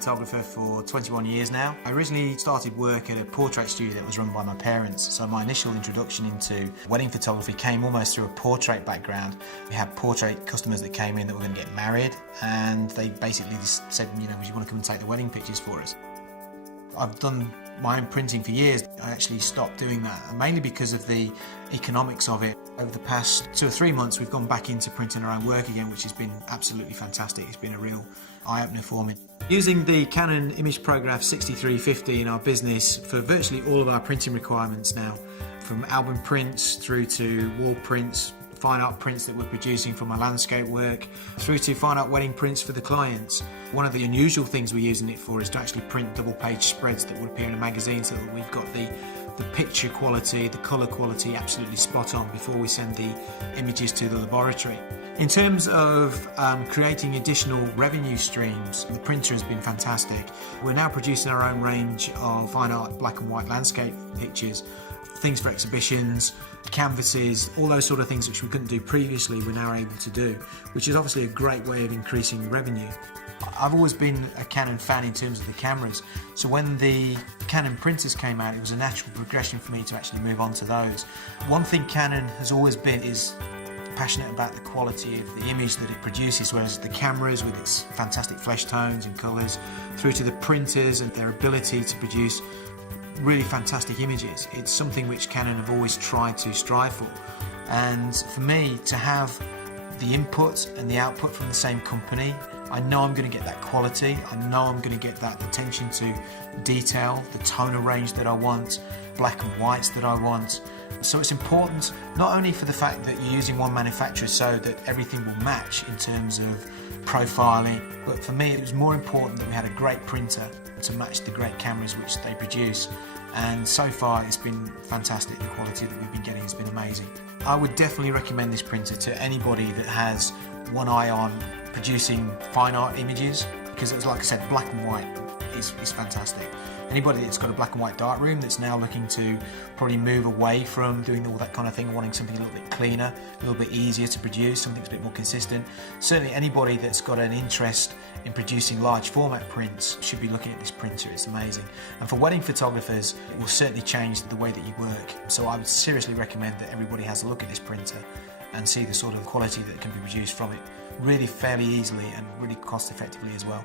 photographer for 21 years now. I originally started work at a portrait studio that was run by my parents, so my initial introduction into wedding photography came almost through a portrait background. We had portrait customers that came in that were going to get married, and they basically just said, would you want to come and take the wedding pictures for us? I've done my own printing for years. I actually stopped doing that, mainly because of the economics of it. Over the past 2 or 3 months, we've gone back into printing our own work again, which has been absolutely fantastic. It's been a real eye-opener for me. Using the Canon Image Prograph 6350 in our business for virtually all of our printing requirements now, from album prints through to wall prints, fine art prints that we're producing from our landscape work, through to fine art wedding prints for the clients. One of the unusual things we're using it for is to actually print double-page spreads that would appear in a magazine, so that we've got the picture quality, the colour quality absolutely spot on before we send the images to the laboratory. In terms of creating additional revenue streams, the printer has been fantastic. We're now producing our own range of fine art black and white landscape pictures, things for exhibitions, canvases, all those sort of things which we couldn't do previously we're now able to do, which is obviously a great way of increasing revenue. I've always been a Canon fan in terms of the cameras, so when the Canon printers came out, it was a natural progression for me to actually move on to those. One thing Canon has always been is passionate about the quality of the image that it produces, whereas the cameras with its fantastic flesh tones and colours, through to the printers and their ability to produce really fantastic images. It's something which Canon have always tried to strive for, and for me to have the input and the output from the same company, I know I'm going to get that quality, I know I'm going to get that attention to detail, the toner range that I want, black and whites that I want. So it's important not only for the fact that you're using one manufacturer so that everything will match in terms of profiling, but for me it was more important that we had a great printer to match the great cameras which they produce. And so far it's been fantastic. The quality that we've been getting has been amazing. I would definitely recommend this printer to anybody that has one eye on producing fine art images, because it's, like I said, black and white is fantastic. Anybody that's got a black and white darkroom that's now looking to probably move away from doing all that kind of thing, wanting something a little bit cleaner, a little bit easier to produce, something that's a bit more consistent. Certainly anybody that's got an interest in producing large format prints should be looking at this printer. It's amazing. And for wedding photographers, it will certainly change the way that you work. So I would seriously recommend that everybody has a look at this printer and see the sort of quality that can be produced from it really fairly easily and really cost effectively as well.